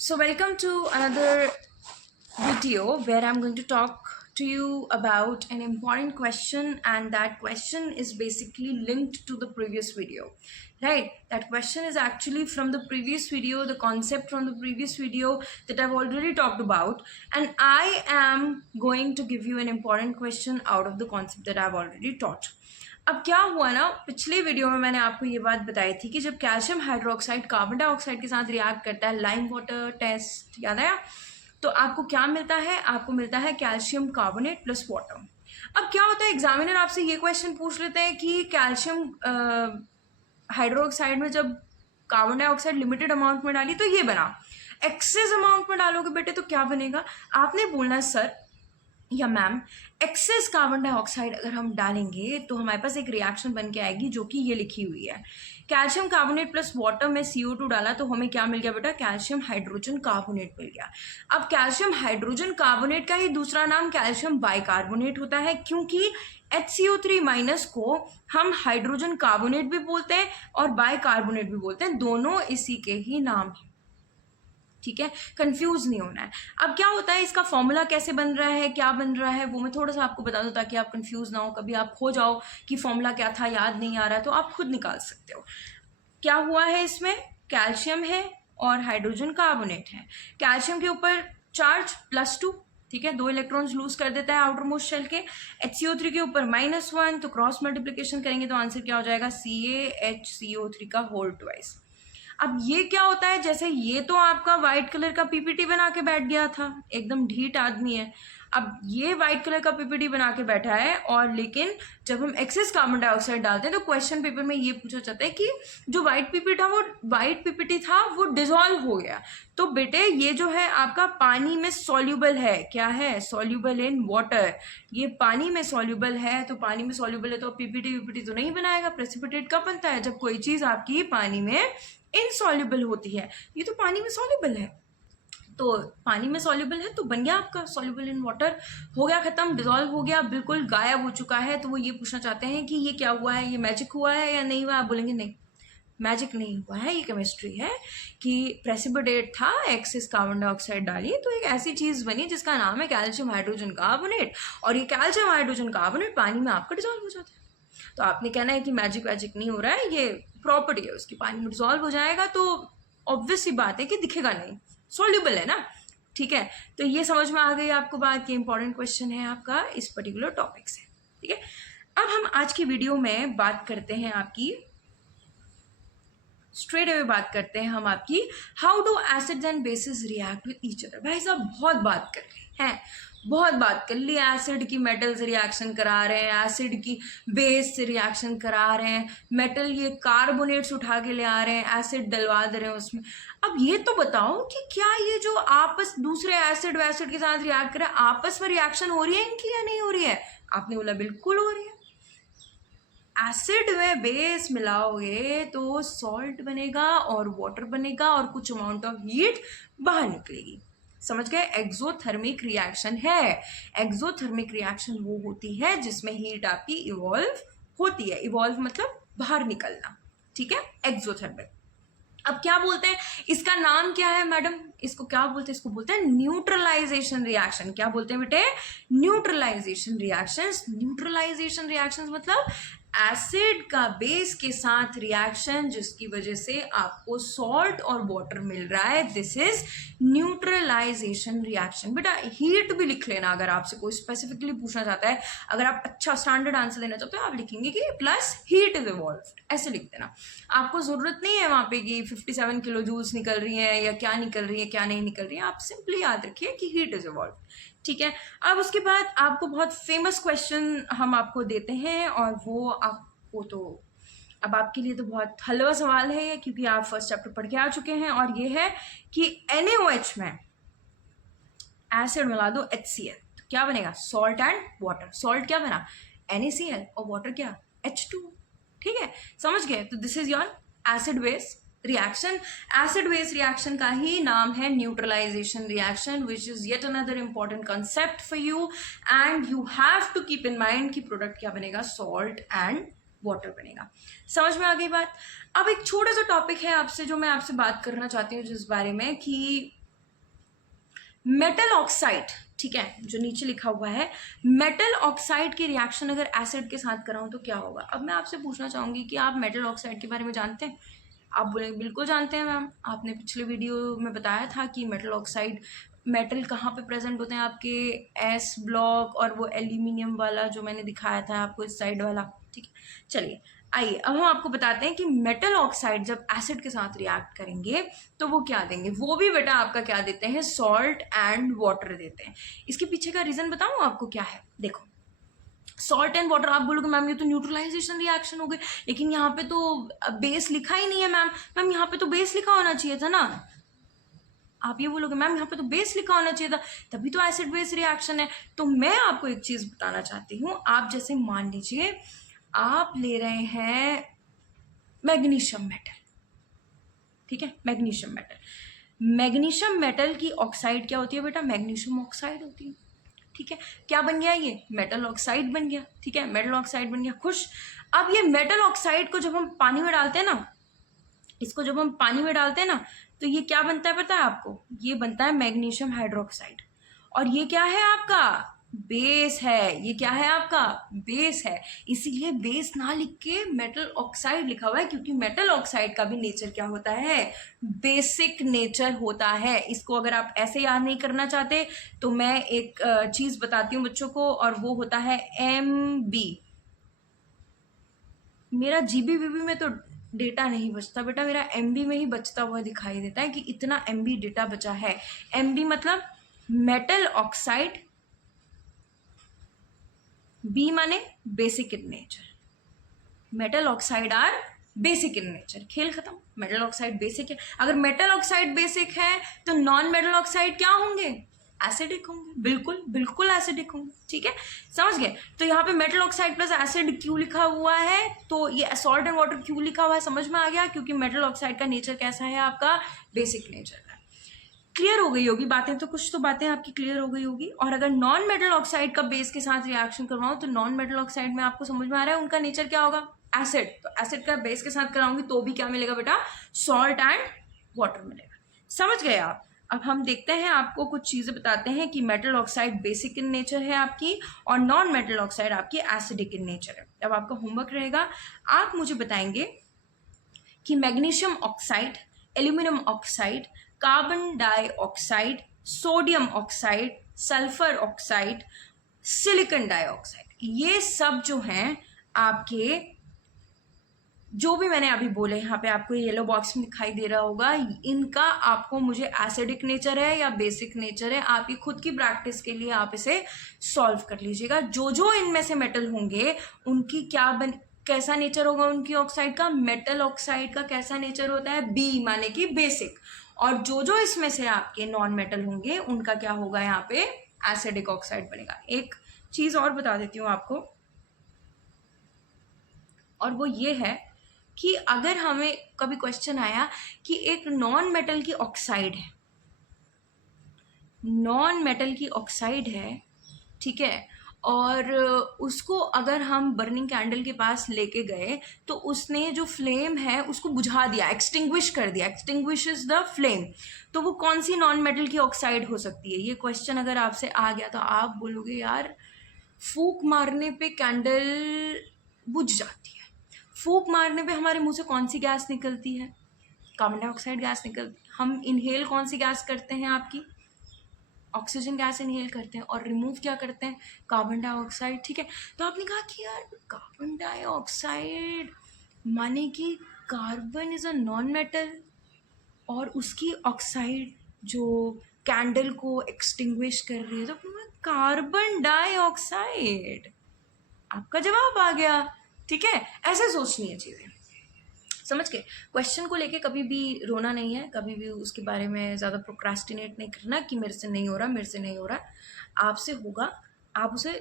So, welcome to another video where I'm going to talk to you about an important question, and that question is basically linked to the previous video. Right? That question is actually from the previous video, the concept from the previous video that I've already talked about, and I am going to give you an important question out of the concept that I've already taught. अब क्या हुआ ना, पिछले video में मैंने आपको ये बात बताई थी कि जब कैल्शियम हाइड्रोक्साइड कार्बन डाइऑक्साइड के साथ रिएक्ट करता है, लाइम वाटर टेस्ट याद आया, तो आपको क्या मिलता है? आपको मिलता है कैल्शियम कार्बोनेट प्लस वाटर। अब क्या होता है, एग्जामिनर आपसे ये क्वेश्चन पूछ लेते हैं कि कैल्शियम हाइड्रोक्साइड में जब कार्बन डाइऑक्साइड लिमिटेड अमाउंट में डाली तो ये बना, एक्सेस अमाउंट में डालोगे बेटे तो क्या बनेगा? आपने बोलना है सर या मैम, एक्सेस कार्बन डाइऑक्साइड अगर हम डालेंगे तो हमारे पास एक रिएक्शन बन के आएगी जो कि ये लिखी हुई है, कैल्शियम कार्बोनेट प्लस वाटर में CO2 डाला तो हमें क्या मिल गया बेटा? कैल्शियम हाइड्रोजन कार्बोनेट मिल गया। अब कैल्शियम हाइड्रोजन कार्बोनेट का ही दूसरा नाम कैल्शियम बाइकार्बोनेट होता है, क्योंकि HCO3 माइनस को हम हाइड्रोजन कार्बोनेट भी बोलते हैं और बाइकार्बोनेट भी बोलते हैं, दोनों इसी के ही नाम हैं। ठीक है, कंफ्यूज नहीं होना है। अब क्या होता है, इसका फॉर्मूला कैसे बन रहा है, क्या बन रहा है, वो मैं थोड़ा सा आपको बता दूं ताकि आप कंफ्यूज ना हो, कभी आप खो जाओ कि फॉर्मूला क्या था, याद नहीं आ रहा है, तो आप खुद निकाल सकते हो। क्या हुआ है, इसमें कैल्शियम है और हाइड्रोजन कार्बोनेट है। कैल्शियम के ऊपर चार्ज +2, ठीक है, 2 इलेक्ट्रॉन्स लूज कर देता है आउटर मोस्ट शेल के। HCO3 के ऊपर -1, तो क्रॉस मल्टीप्लीकेशन करेंगे तो आंसर क्या हो जाएगा? CaHCO3 का होल ट्वाइस। अब ये क्या होता है, जैसे ये तो आपका व्हाइट कलर का पीपीटी बना के बैठ गया था, एकदम ढीठ आदमी है। अब ये व्हाइट कलर का पीपीटी बना के बैठा है, और लेकिन जब हम एक्सेस कार्बन डाइऑक्साइड डालते हैं तो क्वेश्चन पेपर में ये पूछा जाता है कि जो व्हाइट पीपीटी था वो डिसॉल्व हो गया। तो बेटे ये जो है आपका पानी में सॉल्यूबल है, क्या है? Soluble in water. ये पानी में सॉल्यूबल है, तो पानी में सॉल्यूबल है तो पीपीटी तो नहीं बनाएगा। प्रेसिपिटेट कब बनता है? जब कोई चीज आपकी पानी में इनसॉल्युबल होती है। ये तो पानी में सॉल्युबल है, तो पानी में सॉल्युबल है तो बन गया आपका सॉल्युबल इन वाटर, हो गया खत्म, डिसॉल्व हो गया, बिल्कुल गायब हो चुका है। तो वो ये पूछना चाहते हैं कि ये क्या हुआ है, ये मैजिक हुआ है या नहीं हुआ? आप बोलेंगे नहीं, मैजिक नहीं हुआ है, ये केमिस्ट्री है कि प्रेसिपिटेट था, एक्सेस कार्बन डाइऑक्साइड डाली तो एक ऐसी चीज बनी जिसका नाम है कैल्शियम हाइड्रोजन कार्बोनेट, और ये कैल्शियम हाइड्रोजन कार्बोनेट पानी में आपका डिसॉल्व हो जाता है। तो आपने कहना है कि मैजिक वैजिक नहीं हो रहा है, ये प्रॉपर्टी है उसकी, पानी में डिसॉल्व हो जाएगा तो ऑब्वियस सी बात है कि दिखेगा नहीं, सॉल्युबल है ना। ठीक है, तो ये समझ में आ गई आपको बात, ये इंपॉर्टेंट क्वेश्चन है आपका इस पर्टिकुलर टॉपिक से। ठीक है, अब हम आज की वीडियो में बात करते हैं आपकी, स्ट्रेट अवे बात करते हैं हम आपकी, how do acids and bases react with each other. भाई साहब बहुत बात कर ली है, बहुत बात कर ली। एसिड की मेटल से रिएक्शन करा रहे हैं, एसिड की बेस से रिएक्शन करा रहे हैं, मेटल ये कार्बोनेट्स उठा के ले आ रहे हैं, एसिड डलवा दे रहे हैं उसमें। अब ये तो बताओ कि क्या ये जो आपस दूसरे एसिड वैसिड के साथ रिएक्ट कर रहे हैं, आपस में रिएक्शन हो रही है इनकी या नहीं हो रही है? आपने बोला बिल्कुल हो रही है। एसिड में बेस मिलाओगे तो सॉल्ट बनेगा और वाटर बनेगा और कुछ अमाउंट ऑफ हीट बाहर निकलेगी। समझ गए? एक्सोथर्मिक रिएक्शन है। एक्सोथर्मिक रिएक्शन वो होती है जिसमें हीट आपकी इवॉल्व होती है। इवॉल्व मतलब बाहर निकलना, ठीक है, एक्सोथर्मिक। अब क्या बोलते हैं, इसका नाम क्या है मैडम? इसको क्या बोलते हैं? इसको बोलते हैं न्यूट्रलाइजेशन रिएक्शन। क्या बोलते हैं बेटे? Neutralization reactions. न्यूट्रलाइजेशन रिएक्शंस मतलब एसिड का बेस के साथ रिएक्शन जिसकी वजह से आपको सॉल्ट और वाटर मिल रहा है, दिस इज न्यूट्रलाइजेशन रिएक्शन। बेटा हीट भी लिख लेना, अगर आपसे कोई स्पेसिफिकली पूछना चाहता है, अगर आप अच्छा स्टैंडर्ड आंसर देना चाहते हो आप लिखेंगे कि प्लस हीट इज इवॉल्व्ड, ऐसे लिख देना। आपको जरूरत नहीं है वहां पे कि 57 किलो जूल्स निकल रही है या क्या निकल रही है क्या नहीं निकल रही है, आप सिंपली याद रखिए कि हीट इज इवॉल्व्ड। ठीक है, अब उसके बाद आपको बहुत फेमस क्वेश्चन हम आपको देते हैं, और वो आपको तो अब आपके लिए तो बहुत हलवा सवाल है क्योंकि आप फर्स्ट चैप्टर पढ़ के आ चुके हैं, और ये है कि NaOH में एसिड मिला दो HCl तो क्या बनेगा? Salt and water. सॉल्ट क्या बना? NaCl, और वाटर क्या? H2। ठीक है, समझ गए? तो this is your acid base reaction. Acid base reaction का ही नाम है neutralization reaction, which is yet another important concept for you, and you have to keep in mind कि प्रोडक्ट क्या बनेगा? सॉल्ट एंड वाटर बनेगा। समझ में आ गई बात? अब एक छोटा सा टॉपिक है आपसे जो मैं आपसे बात करना चाहती हूँ, जिस बारे में कि मेटल ऑक्साइड, ठीक है, जो नीचे लिखा हुआ है, मेटल ऑक्साइड की रिएक्शन अगर एसिड के साथ कराऊं तो क्या होगा। अब मैं आपसे पूछना चाहूंगी कि आप मेटल ऑक्साइड के बारे में जानते हैं। आप बोलेंगे बिल्कुल जानते हैं मैम, आपने पिछले वीडियो में बताया था कि मेटल ऑक्साइड, मेटल कहाँ पे प्रेजेंट होते हैं आपके एस ब्लॉक और वो एल्यूमिनियम वाला जो मैंने दिखाया था आपको इस साइड वाला, ठीक है। चलिए आइए अब हम आपको बताते हैं कि मेटल ऑक्साइड जब एसिड के साथ रिएक्ट करेंगे तो वो क्या देंगे। वो भी बेटा आपका क्या देते हैं, सॉल्ट एंड वाटर देते हैं। इसके पीछे का रीजन बताऊं आपको क्या है। देखो सॉल्ट एंड वाटर, आप बोलोगे मैम ये तो न्यूट्रलाइजेशन रिएक्शन हो गई, लेकिन यहाँ पे तो बेस लिखा ही नहीं है मैम। मैम यहाँ पे तो बेस लिखा होना चाहिए था ना। आप ये बोलोगे मैम यहाँ पे तो बेस लिखा होना चाहिए था, तभी तो एसिड बेस रिएक्शन है। तो मैं आपको एक चीज बताना चाहती हूँ। आप जैसे मान लीजिए आप ले रहे हैं मैग्नीशियम मेटल, ठीक है, मैग्नीशियम मेटल। मैग्नीशियम मेटल की ऑक्साइड क्या होती है बेटा, मैग्नीशियम ऑक्साइड होती है, ठीक है। क्या बन गया, ये मेटल ऑक्साइड बन गया, ठीक है, मेटल ऑक्साइड बन गया, खुश। अब ये मेटल ऑक्साइड को जब हम पानी में डालते हैं ना, इसको जब हम पानी में डालते हैं ना, तो ये क्या बनता है पता है आपको, ये बनता है मैग्नीशियम हाइड्रोक्साइड। और ये क्या है आपका, बेस है। ये क्या है आपका, बेस है। इसीलिए बेस ना लिख के मेटल ऑक्साइड लिखा हुआ है, क्योंकि मेटल ऑक्साइड का भी नेचर क्या होता है, बेसिक नेचर होता है। इसको अगर आप ऐसे याद नहीं करना चाहते तो मैं एक चीज बताती हूँ बच्चों को, और वो होता है MB। मेरा GB में तो डेटा नहीं बचता बेटा, मेरा MB में ही बचता हुआ दिखाई देता है कि इतना MB डेटा बचा है। MB मतलब मेटल ऑक्साइड, B माने basic in nature. Metal oxide are basic in nature, खेल खत्म। मेटल ऑक्साइड बेसिक है, अगर मेटल ऑक्साइड बेसिक है तो नॉन मेटल ऑक्साइड क्या होंगे, एसिडिक होंगे, बिल्कुल बिल्कुल एसिडिक होंगे, ठीक है, समझ गए। तो यहाँ पे मेटल ऑक्साइड प्लस एसिड क्यों लिखा हुआ है, तो ये सॉल्ट एंड वाटर क्यों लिखा हुआ है, समझ में आ गया, क्योंकि मेटल ऑक्साइड का नेचर कैसा है आपका, बेसिक नेचर का। क्लियर हो गई होगी बातें, तो कुछ तो बातें आपकी क्लियर हो गई होगी। और अगर नॉन मेटल ऑक्साइड का बेस के साथ रिएक्शन करवाऊं तो नॉन मेटल ऑक्साइड में आपको समझ में आ रहा है उनका नेचर क्या होगा, एसिड। तो एसिड का बेस के साथ कराऊंगी तो भी क्या मिलेगा बेटा, सॉल्ट एंड वाटर मिलेगा। समझ गए आप। अब हम देखते हैं, आपको कुछ चीजें बताते हैं कि metal oxide basic in nature है आपकी, और नॉन मेटल ऑक्साइड आपकी एसिडिक इन नेचर है। अब आपका होमवर्क रहेगा, आप मुझे बताएंगे कि magnesium oxide, aluminium oxide, carbon dioxide, sodium oxide, sulphur oxide, silicon dioxide, ये सब जो हैं आपके, जो भी मैंने अभी बोले यहाँ पे आपको येलो बॉक्स में दिखाई दे रहा होगा, इनका आपको मुझे एसिडिक नेचर है या बेसिक नेचर है, आप ये खुद की प्रैक्टिस के लिए आप इसे सॉल्व कर लीजिएगा। जो जो इनमें से मेटल होंगे उनकी कैसा नेचर होगा उनकी ऑक्साइड का, मेटल ऑक्साइड का कैसा नेचर होता है, B माने कि बेसिक। और जो जो इसमें से आपके नॉन मेटल होंगे उनका क्या होगा, यहाँ पे एसिडिक ऑक्साइड बनेगा। एक चीज और बता देती हूँ आपको, और वो ये है कि अगर हमें कभी क्वेश्चन आया कि एक नॉन मेटल की ऑक्साइड है, नॉन मेटल की ऑक्साइड है, ठीक है, और उसको अगर हम बर्निंग कैंडल के पास लेके गए तो उसने जो फ्लेम है उसको बुझा दिया, एक्सटिंग्विश कर दिया, एक्सटिंग्विशेस द फ्लेम, तो वो कौन सी नॉन मेटल की ऑक्साइड हो सकती है। ये क्वेश्चन अगर आपसे आ गया तो आप बोलोगे यार फूंक मारने पे कैंडल बुझ जाती है, फूंक मारने पे हमारे मुंह से कौन सी गैस निकलती है, कार्बन डाइऑक्साइड गैस निकलती है। हम इनहेल कौन सी गैस करते हैं, आपकी ऑक्सीजन गैस इनहेल करते हैं, और रिमूव क्या करते हैं, कार्बन डाइऑक्साइड, ठीक है। तो आपने कहा कि यार कार्बन डाइऑक्साइड माने कि carbon is a non metal और उसकी ऑक्साइड जो कैंडल को एक्सटिंग्विश कर रही है, तो कार्बन डाइऑक्साइड, आपका जवाब आ गया, ठीक है। ऐसे सोचनी है चीजें, समझ के। क्वेश्चन को लेके कभी भी रोना नहीं है, कभी भी उसके बारे में ज़्यादा प्रोक्रास्टिनेट नहीं करना कि मेरे से नहीं हो रहा, मेरे से नहीं हो रहा। आपसे होगा, आप उसे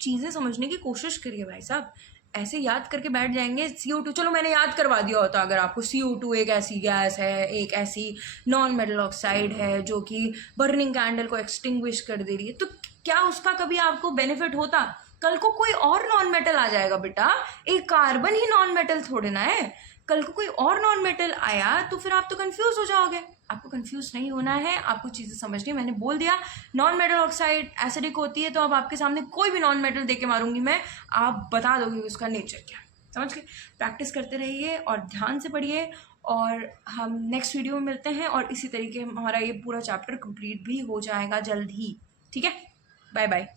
चीज़ें समझने की कोशिश करिए भाई साहब। ऐसे याद करके बैठ जाएंगे CO2, चलो मैंने याद करवा दिया होता अगर आपको, CO2 एक ऐसी गैस है, एक ऐसी नॉन मेटल ऑक्साइड है जो कि बर्निंग कैंडल को एक्सटिंग्विश कर दे रही है, तो क्या उसका कभी आपको बेनिफिट होता। कल को कोई और नॉन मेटल आ जाएगा बेटा, एक कार्बन ही नॉन मेटल थोड़े ना है, कल को कोई और नॉन मेटल आया तो फिर आप तो कंफ्यूज हो जाओगे, आपको कंफ्यूज नहीं होना है, आपको चीज़ें समझनी है। मैंने बोल दिया नॉन मेटल ऑक्साइड एसिडिक होती है, तो अब आपके सामने कोई भी नॉन मेटल दे के मारूंगी मैं, आप बता दोगे उसका नेचर क्या। समझ के प्रैक्टिस करते रहिए और ध्यान से पढ़िए, और हम नेक्स्ट वीडियो में मिलते हैं, और इसी तरीके हमारा ये पूरा चैप्टर कंप्लीट भी हो जाएगा जल्द ही। ठीक है, बाय बाय।